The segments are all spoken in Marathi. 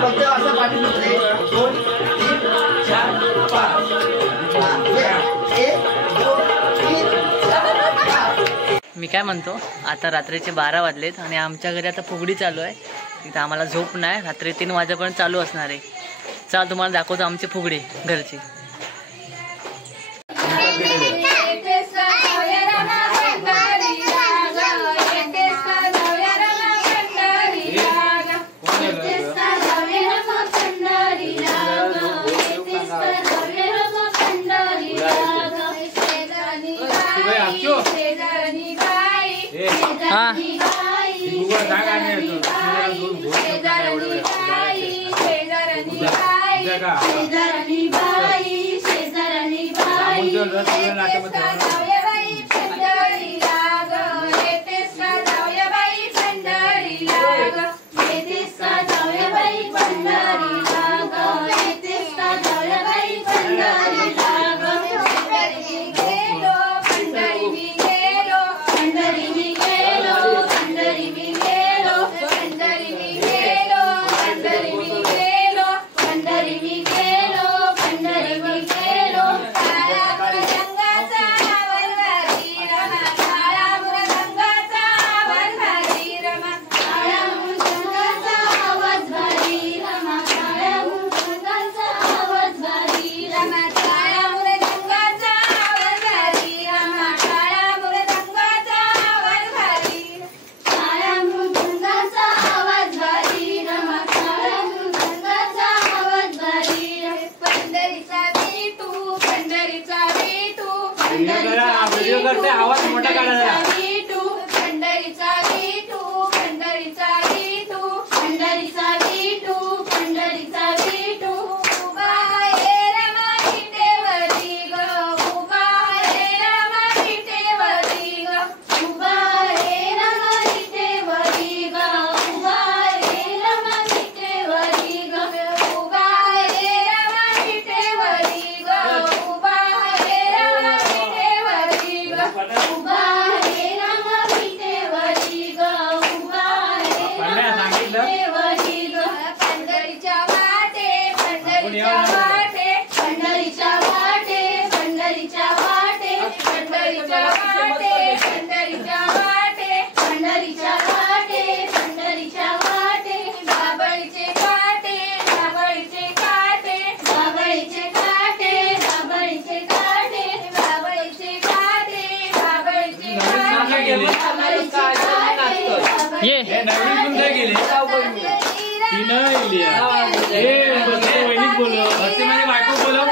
फक्त असं पाठी सुटले 2 3 4 5 1 2 3 4 मी काय म्हणतो, आता रात्रीचे 12 वाजलेत आणि आमच्या घरी आता फुगडी चालू आहे. तिथं आम्हाला झोप नाही, रात्री 3 वाजेपर्यंत चालू असणार आहे. चला तुम्हाला दाखवतो आमची फुगडी घरची. आवाज मोठा काढा. ये नवीन तुमच्या गेले बोलो भक्तीमध्ये बायको बोलो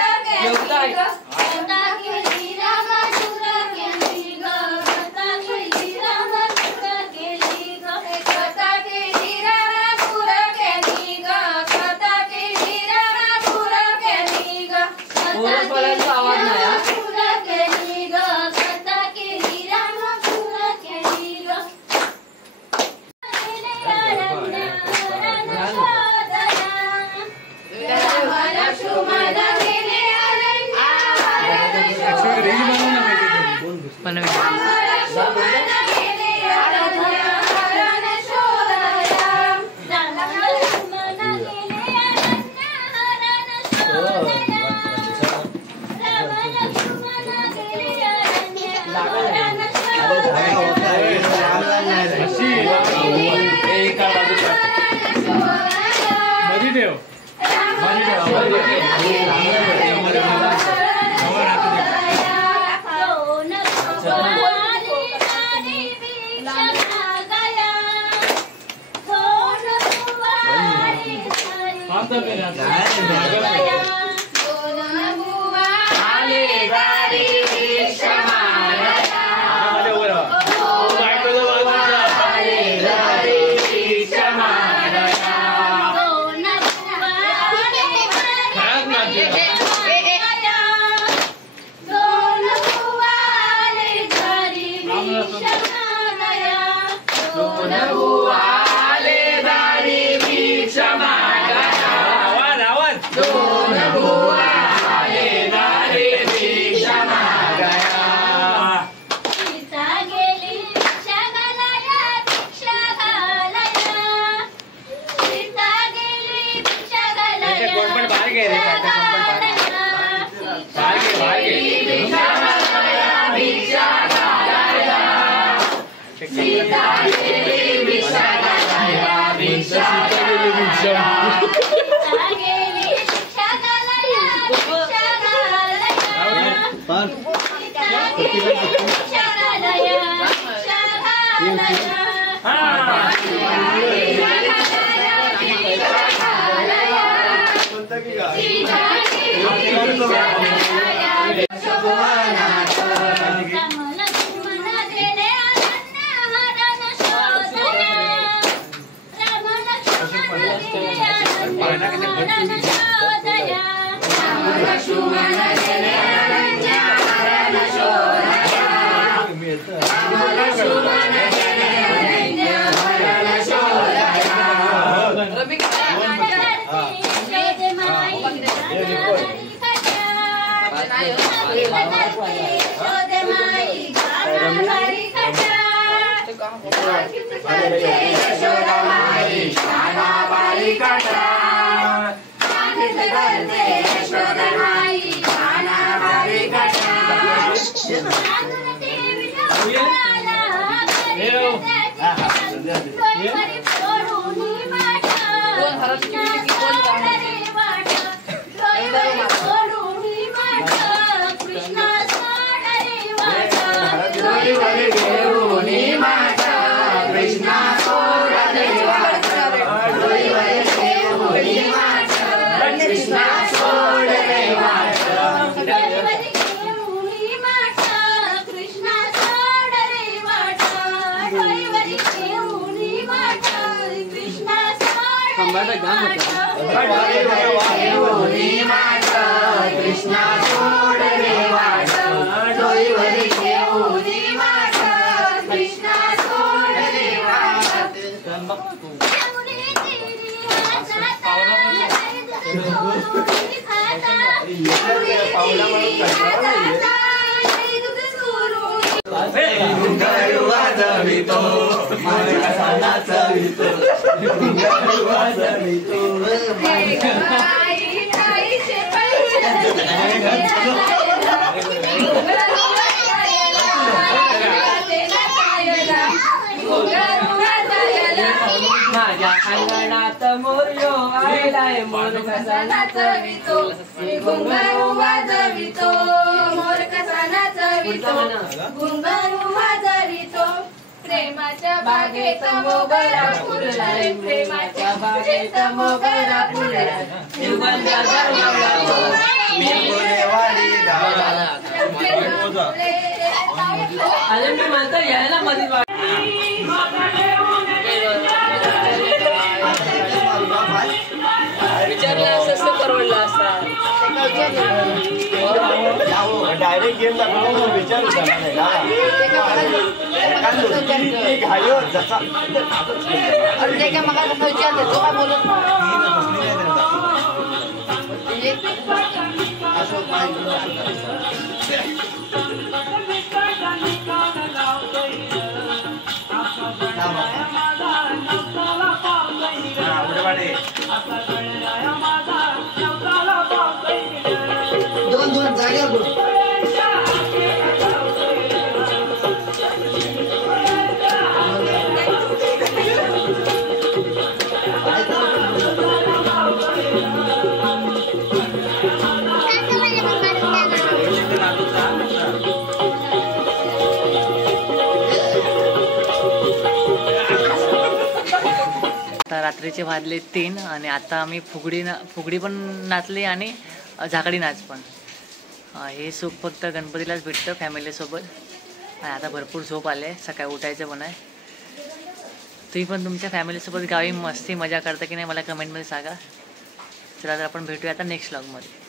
माझ्या अंगणात मोरयो आलाय मोर कसा नाचवितो घुंगरू वाजवितो मोर कसा नाचवितो घुंगरू वाजवितो प्रेमाच्या बागेत मोगरा फुललाय प्रेमाच्या बागेत मोगरा फुललाय युगंधा गरमावला मी फुलेवाडी गावाला अरे मी म्हणतो यायला मध्ये डायरेक्ट गेम दाखवला विचार दोन दोन जागेवर रात्रीचे वाजले 3 आणि आता आम्ही फुगडी पण नाचली आणि झाकडी नाच पण. हे सुख फक्त गणपतीलाच भेटतं फॅमिलीसोबत. आणि आता भरपूर झोप आले, सकाळी उठायचं पण आहे. तुम्ही पण तुमच्या फॅमिलीसोबत गावी मस्ती मजा करता की नाही मला कमेंटमध्ये सांगा. चला तर आपण भेटूया आता नेक्स्ट व्लॉगमध्ये.